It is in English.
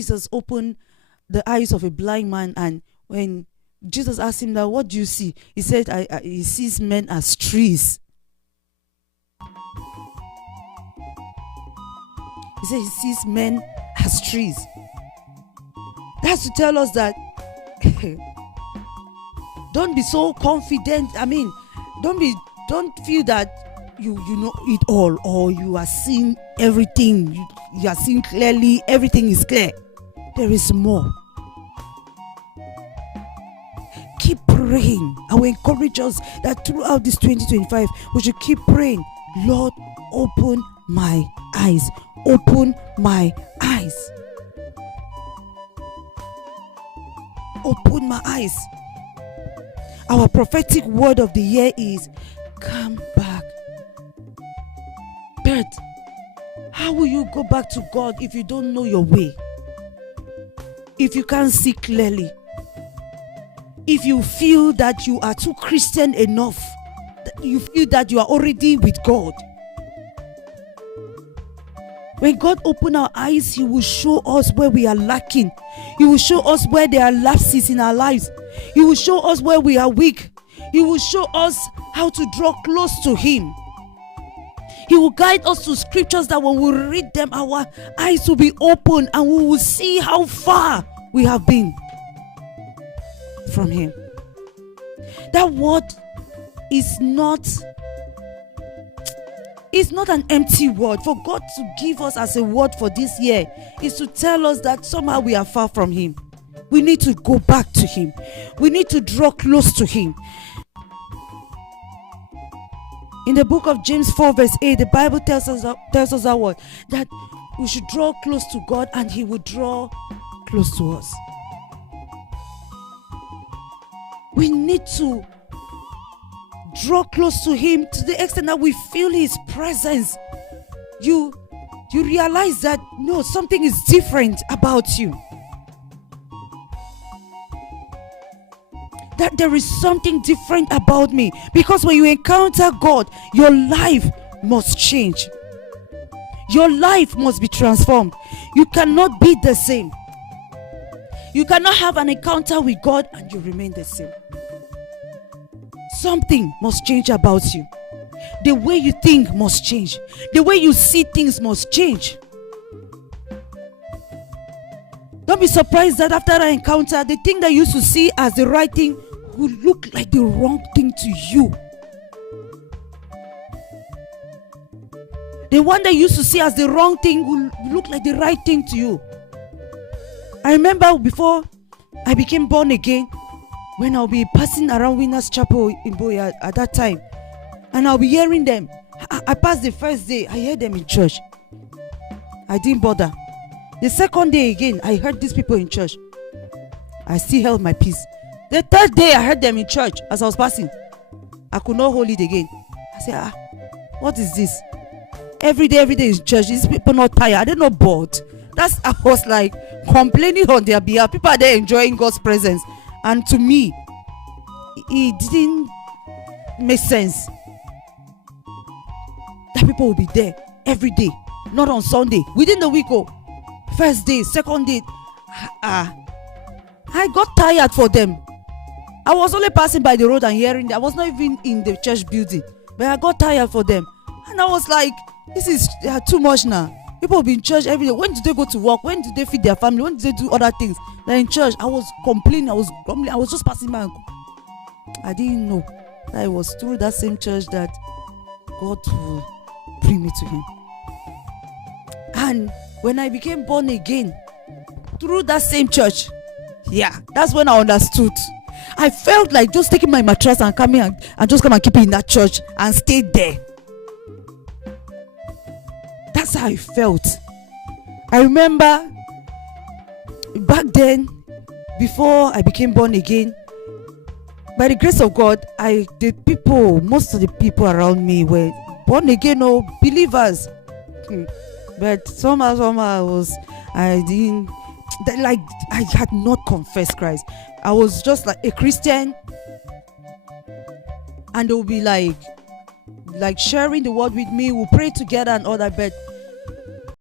Jesus opened the eyes of a blind man, and when Jesus asked him that, what do you see? He said, he sees men as trees. He said he sees men as trees. That's to tell us that don't be so confident. I mean, don't feel that you know it all, or you are seeing everything. You are seeing clearly. Everything is clear. There is more. Keep praying. I will encourage us that throughout this 2025, we should keep praying. Lord, open my eyes. Open my eyes. Open my eyes. Our prophetic word of the year is, come back. But how will you go back to God if you don't know your way? If you can't see clearly? If you feel that you are too Christian enough, that you feel that you are already with God? When God opens our eyes, He will show us where we are lacking. He will show us where there are lapses in our lives. He will show us where we are weak. He will show us how to draw close to Him. He will guide us to scriptures that when we read them, our eyes will be open and we will see how far we have been from Him. That word is not an empty word. For God to give us as a word for this year is to tell us that somehow we are far from Him. We need to go back to Him. We need to draw close to Him. In the book of James 4 verse 8, the Bible tells us that word, that we should draw close to God and He will draw close to us. We need to draw close to Him to the extent that we feel His presence. You realize that no, something is different about you. That there is something different about me. Because when you encounter God, your life must change. Your life must be transformed. You cannot be the same. You cannot have an encounter with God and you remain the same. Something must change about you. The way you think must change. The way you see things must change. Don't be surprised that after that encounter, the thing that you used to see as the right thing will look like the wrong thing to you. The one that you used to see as the wrong thing will look like the right thing to you. I remember before I became born again, when I'll be passing around Winners Chapel in Boya at that time, and I'll be hearing them. I passed the first day, I heard them in church. I didn't bother. The second day again, I heard these people in church. I still held my peace. The third day, I heard them in church as I was passing. I could not hold it again. I said, what is this? Every day in church, these people not tired. Are they not bored? I was like complaining on their behalf. People are there enjoying God's presence. And to me, it didn't make sense that people will be there every day, not on Sunday, within the week. First day, second day, I got tired for them. I was only passing by the road and hearing them. I was not even in the church building, but I got tired for them. And I was like, this is too much now. People will be in church every day. When do they go to work? When do they feed their family? When do they do other things? They're in church. I was complaining. I was grumbling. I was just passing by. I didn't know that it was through that same church that God will bring me to Him. And when I became born again, through that same church, that's when I understood. I felt like just taking my mattress and coming and just come and keep it in that church and stay there. That's how I felt. I remember back then, before I became born again, by the grace of God, most of the people around me were born again or believers. But somehow I had not confessed Christ. I was just like a Christian, and they will be like sharing the word with me. We'll pray together and all that, but